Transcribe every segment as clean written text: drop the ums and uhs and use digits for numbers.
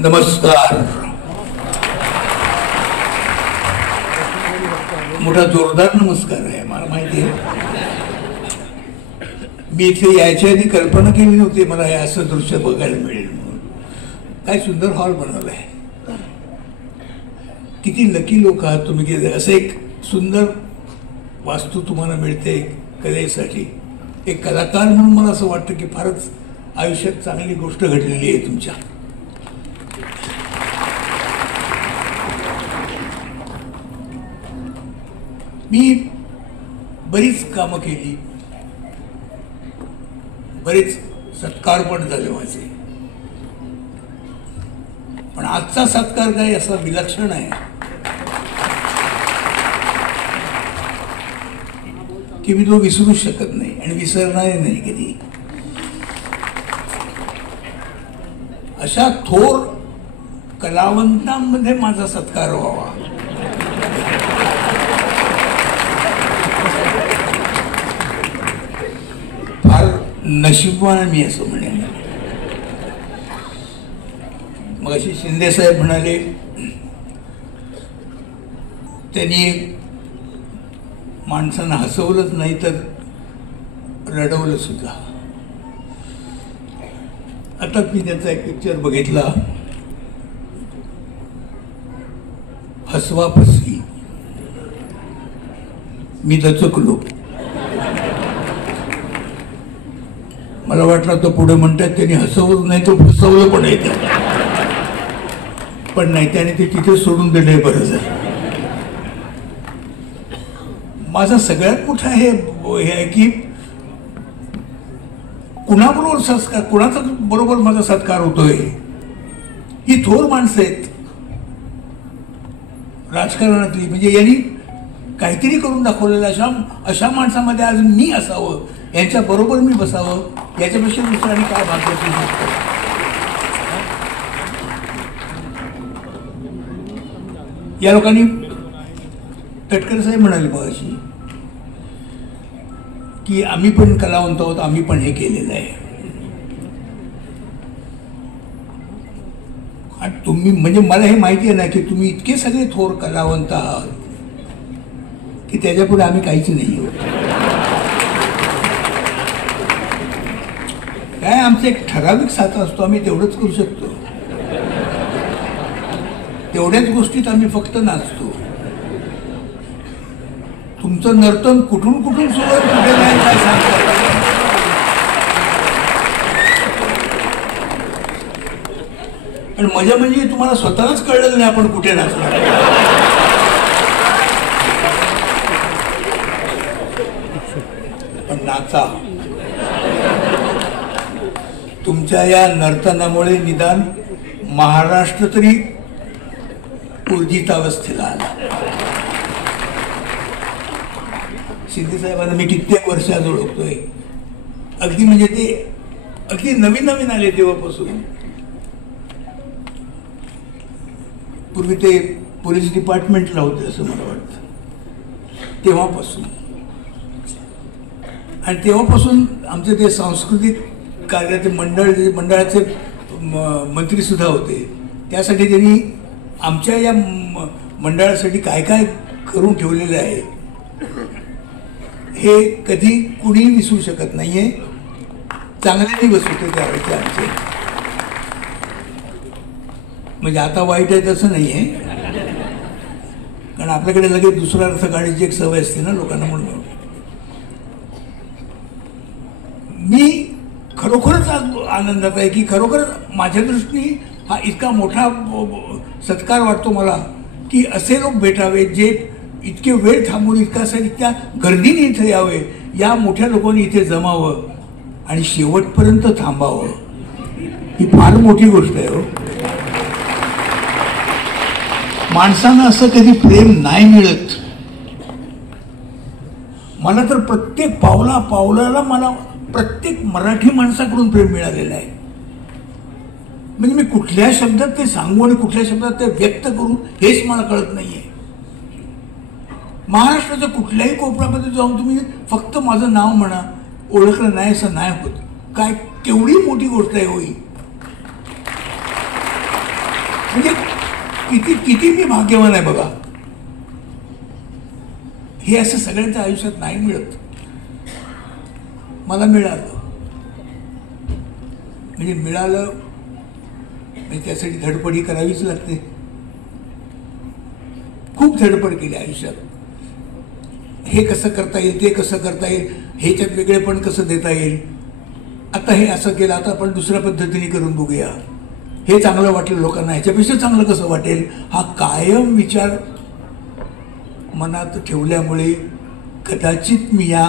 नमस्कार. मोठा जोरदार नमस्कार आहे. मला माहिती आहे, मी इथे यायच्या आधी कल्पना केली नव्हती मला हे असं दृश्य बघायला मिळेल म्हणून. काय सुंदर हॉल बनवलाय. किती लकी लोक आहात तुम्ही की असं एक सुंदर वास्तू तुम्हाला मिळते कलेसाठी. एक कलाकार म्हणून मला असं वाटतं की फारच आयुष्यात चांगली गोष्ट घडलेली आहे तुमच्या. मी बरीच कामं केली, बरेच सत्कार पण झाले माझे, पण आजचा सत्कार काय असा विलक्षण आहे की मी तो विसरू शकत नाही आणि विसरणार नाही कधी. अशा थोर कलावंतांमध्ये माझा सत्कार व्हावा फार नशीबवान मी असं म्हणेन. मग अशी शिंदे साहेब म्हणाले, त्यांनी माणसांना हसवलंच नाही तर रडवलं सुद्धा. आता मी त्यांचा एक पिक्चर बघितला, हसवा फसवी. मी दचकलो. मला वाटलं तो पुढे म्हणतात त्यांनी हसवलं नाही तर फसवलं पण आहे, पण नाही, त्याने ते तिथे सोडून दिले. बरं झालं. माझा सगळ्यात मोठा हे आहे की कुणाबरोबर संस्कार, कुणाचा बरोबर माझा सत्कार होतोय. ही थोर माणसं आहेत राजकारणातली, म्हणजे यांनी काहीतरी करून दाखवलेलं. अशा माणसामध्ये आज मी असावं, यांच्या बरोबर मी बसावं, याच्यापेक्षा दुसरं आणि काय भाग्याची गोष्ट. या लोकांनी, तटकरे साहेब म्हणाले मगाशी की आम्ही पण कलावंत आहोत, आम्ही पण हे केलेलं आहे. आणि तुम्ही, म्हणजे मला हे माहिती आहे ना की तुम्ही इतके सगळे थोर कलावंत आहात की त्याच्यापुढे आम्ही काहीच नाही आहोत. काय आमचं एक ठराविक साथ असतो, आम्ही तेवढंच करू शकतो. तेवढ्याच गोष्टीत आम्ही फक्त नाचतो. तुमचं नर्तन कुठून कुठून सुरू आहे, कुठे नाही, काय सांगता. आणि मजा म्हणजे तुम्हाला स्वतःलाच कळलं नाही आपण कुठे नाचणार. पण नाचा. तुमच्या या नर्तनामुळे निदान महाराष्ट्र तरी ऊर्जितावस्थेला आला. शिंदे साहेबांना मी कित्येक वर्ष आज ओळखतोय. अगदी म्हणजे ते अगदी नवीन नवीन आले तेव्हापासून. पूर्वी ते पोलीस डिपार्टमेंटला होते असं मला वाटतं, तेव्हापासून. आणि तेव्हापासून आमचे ते सांस्कृतिक कार्याचे मंडळाचे मंत्री सुद्धा होते. त्यासाठी त्यांनी आमच्या या मंडळासाठी काय काय करून ठेवलेलं आहे हे कधी कुणी विसरू शकत नाहीये. चांगले दिवस होते त्यावेळेचे आमचे. म्हणजे आता वाईट आहे तसं नाहीये, कारण आपल्याकडे लगेच दुसरा अर्थ काढायची एक सवय असते ना लोकांना. म्हणून मी खरोखरच आनंदात आहे की खरोखरच माझ्या दृष्टीने हा इतका मोठा सत्कार वाटतो मला की असे लोक भेटावे जे इतके वेळ थांबून इतक्या गर्दीने इथे यावे, या मोठ्या लोकांनी इथे जमावं आणि शेवटपर्यंत थांबावं. ही फार मोठी गोष्ट आहे हो. माणसांना असं कधी प्रेम नाही मिळत. मला तर प्रत्येक पावलाला मला प्रत्येक मराठी माणसाकडून प्रेम मिळालेलं आहे. म्हणजे मी कुठल्या शब्दात ते सांगू आणि कुठल्या शब्दात ते व्यक्त करू हेच मला कळत नाहीये. महाराष्ट्राच्या कुठल्याही कोपऱ्यामध्ये जाऊन तुम्ही फक्त माझं नाव म्हणा, ओळखलं नाही असं नाही होत. काय केवढी मोठी गोष्ट आहे होई. म्हणजे किती किती मी भाग्यवान आहे बघा. हे असं सगळ्यांच्या आयुष्यात नाही मिळत. मला मिळालं, म्हणजे मिळालं म्हणजे त्यासाठी धडपडी करावीच लागते. खूप धडपड केली आयुष्यात. हे कसं करता येईल, ते कसं करता येईल, ह्याच्यात वेगळेपण कसं देता येईल. आता हे असं केलं, आता आपण दुसऱ्या पद्धतीने करून बघूया. हे चांगलं वाटलं लोकांना, ह्याच्यापेक्षा चांगलं कसं वाटेल, हा कायम विचार मनात ठेवल्यामुळे कदाचित मी या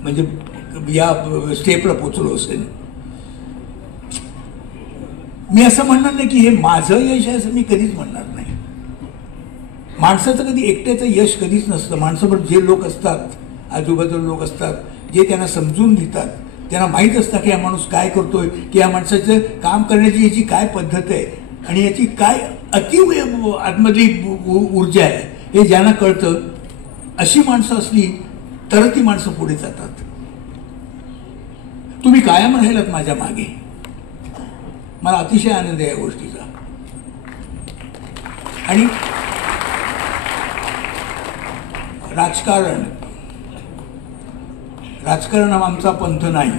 म्हणजे या स्टेपला पोचलो असेल. मी असं म्हणणार नाही की हे माझं यश आहे असं मी कधीच म्हणणार नाही. माणसाचं कधी एकट्याचं यश कधीच नसतं. माणसाबरोबर जे लोक असतात, आजूबाजूला लोक असतात, जे त्यांना समजून घेतात, त्यांना माहीत असतं की हा माणूस काय करतोय, की या माणसाचं काम करण्याची याची काय पद्धत आहे आणि याची काय अति आतमधली ऊर्जा आहे, हे ज्यांना कळतं, अशी माणसं असली तर ती माणसं पुढे जातात. तुम्ही कायम राहिलात माझ्या मागे. मला अतिशय आनंद आहे या गोष्टीचा. आणि राजकारण हा आमचा पंथ नाही.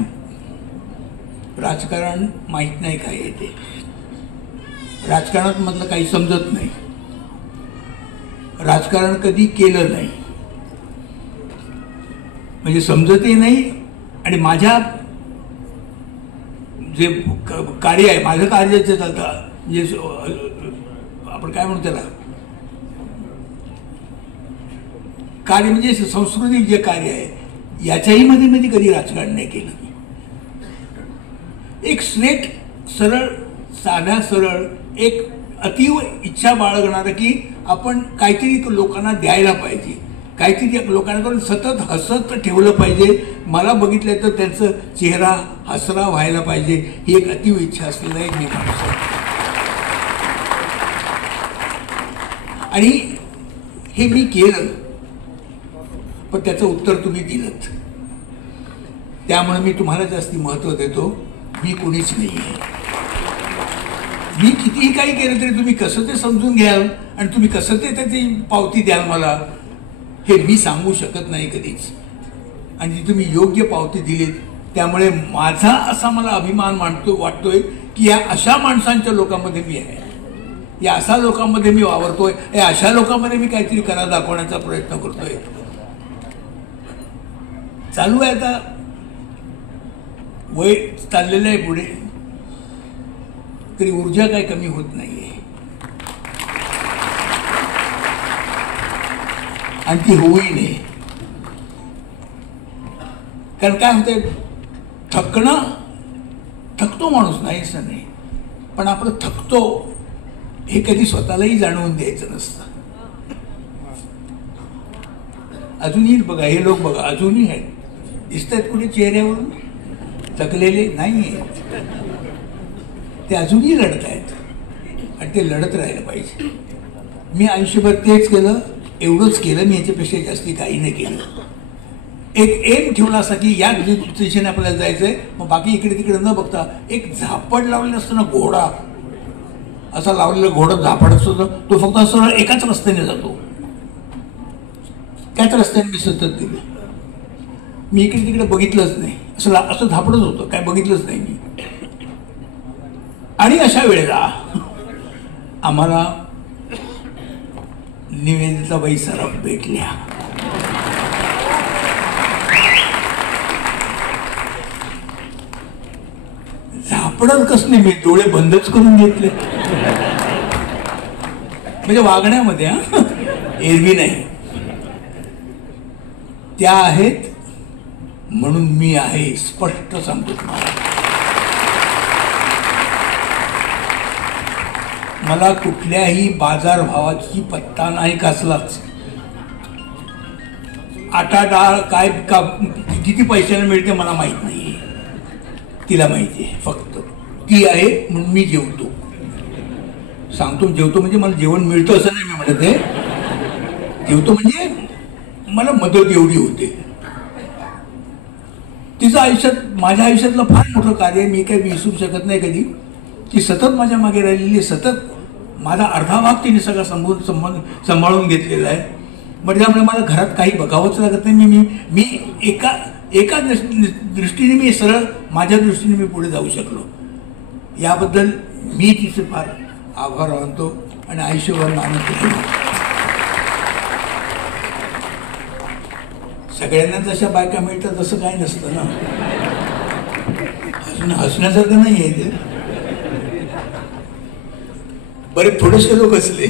राजकारण माहीत नाही काय येते. राजकारणात मधलं काही समजत नाही. राजकारण कधी केलं नाही, म्हणजे समजतही नाही. आणि माझ्या जे कार्य आहे, माझं कार्य जे चालतं, म्हणजे आपण काय म्हणतो त्याला, कार्य म्हणजे सांस्कृतिक जे कार्य आहे, याच्याही मध्ये मी कधी राजकारण नाही केलं. एक स्ट्रेट, सरळ, साध्या सरळ, एक अतीव इच्छा बाळगणारं की आपण काहीतरी लोकांना द्यायला पाहिजे, काहीतरी लोकांकडून सतत हसत ठेवलं पाहिजे, मला बघितलं तर त्यांचा चेहरा हसरा व्हायला पाहिजे, ही एक अतीव इच्छा असलेला एक मी माणूस आहे. आणि हे मी केलं, पण त्याचं उत्तर तुम्ही दिलंत. त्यामुळे मी तुम्हाला जास्ती महत्त्व देतो. मी कोणीच नाही आहे. मी कितीही काही केलं तरी तुम्ही कसं ते समजून घ्याल आणि तुम्ही कसं ते त्याची पावती द्याल मला, हे मी सांगू शकत नाही कधीच. आणि ती तुम्ही योग्य पावती दिलीत, त्यामुळे माझा असा मला अभिमान वाटतोय की या अशा माणसांच्या लोकांमध्ये मी आहे, या अशा लोकांमध्ये मी वावरतोय, या अशा लोकांमध्ये मी काहीतरी करा दाखवण्याचा प्रयत्न करतोय. चालू आहे, आता वय चाललेलं आहे पुढे, तरी ऊर्जा काही कमी होत नाहीये. आणि ती होऊही नये. कारण काय होतंय, थकतो माणूस, नाही असं नाही, पण आपण थकतो हे कधी स्वतःलाही जाणवून द्यायचं नसतं. अजूनही बघा, हे लोक बघा अजूनही आहेत, दिसत आहेत कुठे चेहऱ्यावरून, थकलेले नाही आहेत, ते अजूनही लढत आहेत आणि ते लढत राहायला पाहिजे. मी आयुष्यभर तेच केलं, एवढंच केलं, मी याच्यापेक्षा जास्ती काही नाही केलं. एक एम ठेवला असा की या दिशेने आपल्याला जायचंय, मग बाकी इकडे तिकडे न बघता एक झापड लावलेलं असतं ना, घोडा असा लावलेला घोडा झापड असतो, तो फक्त असं एकाच रस्त्याने जातो. त्याच रस्त्याने मी सतत गेलो. मी इकडे तिकडे बघितलंच नाही, असं झापडच होतं, काय बघितलंच नाही मी. आणि अशा वेळेला आम्हाला निवेदिताबाई सराफ भेटल्या. झापडत कसले, मी डोळे बंदच करून घेतले, म्हणजे वागण्यामध्ये, एरवी नाही. त्या आहेत म्हणून मी आहे, स्पष्ट सांगतो तुम्हाला. मला कुठल्याही बाजारभावाची पत्ता नाही कसलाच. आटा डाळ काय किती पैशाने मिळते मला माहित नाही, तिला माहिती आहे. फक्त ती आहे म्हणून मी जेवतो. सांगतो जेवतो म्हणजे मला जेवण मिळतं असं नाही मी म्हणत आहे. जेवतो म्हणजे मला मदत एवढी होते. तिचं आयुष्यात, माझ्या आयुष्यातलं फार मोठं कार्य मी काही विसरू शकत नाही कधी. ती सतत माझ्या मागे राहिलेली, सतत माझा अर्धा भाग तिने सगळा सांभाळून घेतलेला आहे. मग त्यामुळे मला घरात काही बघावंच लागत नाही. मी एका दृष्टीने मी सरळ माझ्या दृष्टीने मी पुढे जाऊ शकलो. याबद्दल मी तिचे फार आभार मानतो आणि आयुष्यभर मानतो. सगळ्यांना जशा बायका मिळतात तसं काही नसतं ना. हसण्यासारखं नाही आहे ते. बरे थोडेसे लोक असले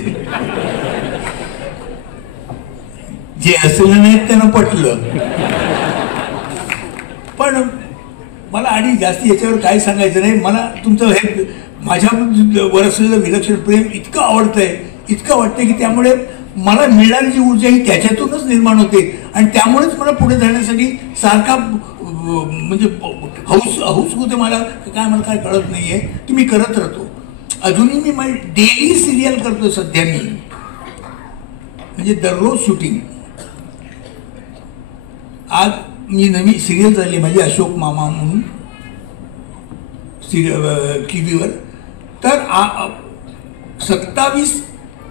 जे हसले नाहीत त्यांना पटलं. पण मला आणि जास्ती याच्यावर काही सांगायचं नाही. मला तुमचं हे माझ्यावर असलेलं विलक्षण प्रेम इतकं आवडतंय, इतकं वाटतंय की त्यामुळे मला मिळणारी जी ऊर्जा ही त्याच्यातूनच निर्माण होते आणि त्यामुळेच मला पुढे जाण्यासाठी सारखा म्हणजे हौस होते मला. मला काय कळत नाहीये की मी करत राहतो. अजूनही मी माझी डेली सिरियल करतो सध्या. मी म्हणजे दररोज शूटिंग. आज मी नवी सिरियल झाली माझी अशोक मामा म्हणून टीव्हीवर. तर 27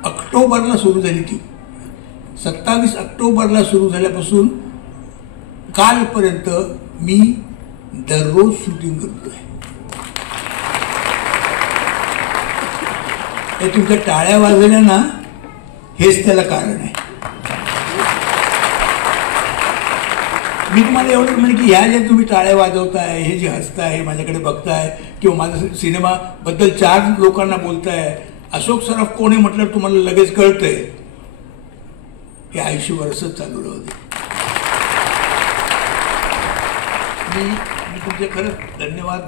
ऑक्टोबरला सुरू झाली ती. 27 ऑक्टोबरला सुरू झाल्यापासून कालपर्यंत मी दररोज शूटिंग करतोय. हे तुमच्या टाळ्या वाजवल्या ना, हेच त्याला कारण आहे. मी तुम्हाला एवढंच म्हणजे की ह्या ज्या तुम्ही टाळ्या वाजवताय, हे जे हसताय, माझ्याकडे बघताय किंवा माझ्या सिनेमाबद्दल 4 लोकांना बोलताय, अशोक सराफ कोण आहे म्हटल्यावर तुम्हाला लगेच कळतंय. हे आयुष्यभर असंच चालू राहू दे. मी तुमचे खरंच धन्यवाद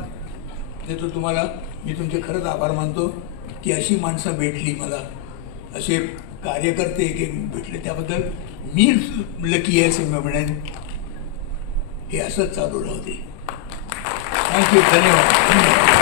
देतो तुम्हाला. मी तुमचे खरंच आभार मानतो की अशी माणसं भेटली मला, असे कार्यकर्ते एक भेटले, त्याबद्दल मी लकी आहे असं मी म्हणेन. हे असंच चालू राहू दे. थँक्यू. धन्यवाद.